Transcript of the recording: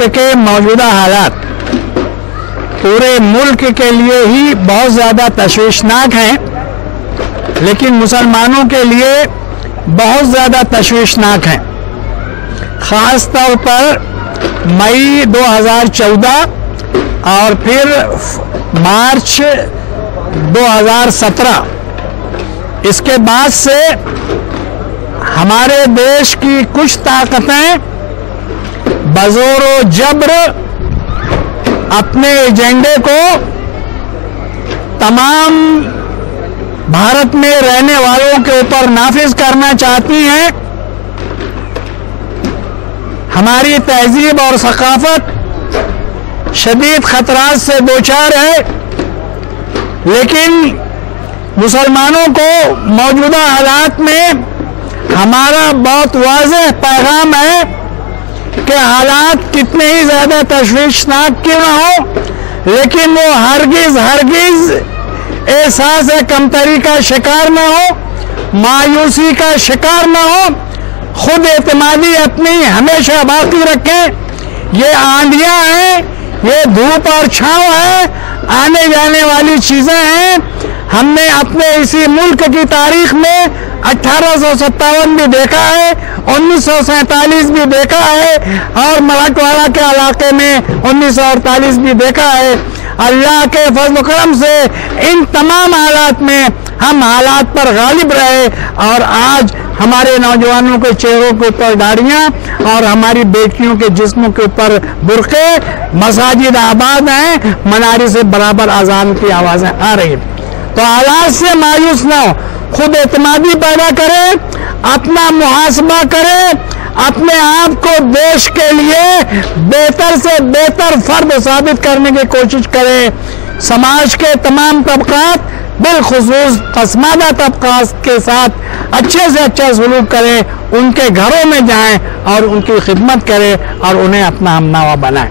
मुल्क के मौजूदा हालात पूरे मुल्क के लिए ही बहुत ज़्यादा तशवीशनाक हैं, लेकिन मुसलमानों के लिए बहुत ज़्यादा तशवीशनाक हैं। ख़ास तौर पर मई 2014 और फिर मार्च 2017, इसके बाद से हमारे देश की कुछ ताकतें बज़ोर जबर अपने एजेंडे को तमाम भारत में रहने वालों के ऊपर नाफिज करना चाहती हैं। हमारी तहजीब और सकाफत शदीद खतरात से दोचार है, लेकिन मुसलमानों को मौजूदा हालात में हमारा बहुत वाज़ेह पैगाम है कि हालात कितने ही ज़्यादा तशवीशनाक क्यों ना हो, लेकिन वो हरगिज़ एहसास कमतरी का शिकार ना हो, मायूसी का शिकार ना हो, खुद एतमादी अपनी हमेशा बाकी रखें। ये आंधियाँ हैं, ये धूप और छाँव है, आने जाने वाली चीज़ें हैं। हमने अपने इसी मुल्क की तारीख में 1857 भी देखा है, 1947 भी देखा है और मराठवाड़ा के इलाके में 1948 भी देखा है। अल्लाह के फज़ल करम से इन तमाम हालात में हम हालात पर गालिब रहे और आज हमारे नौजवानों के चेहरों के ऊपर दाढ़ियाँ और हमारी बेटियों के जिस्मों के ऊपर बुरके, मसाजिद आबाद हैं, मनारी से बराबर अजान की आवाज़ें आ रही हैं। तो हालात से मायूस ना हो, खुद एतमादी पैदा करें, अपना मुहासबा करें, अपने आप को देश के लिए बेहतर से बेहतर फर्द साबित करने की कोशिश करें। समाज के तमाम तबकात बिलखुसूस पसमानदा तबकात के साथ अच्छे से अच्छा सलूक करें, उनके घरों में जाएं और उनकी खिदमत करें और उन्हें अपना हमनवा बनाएं।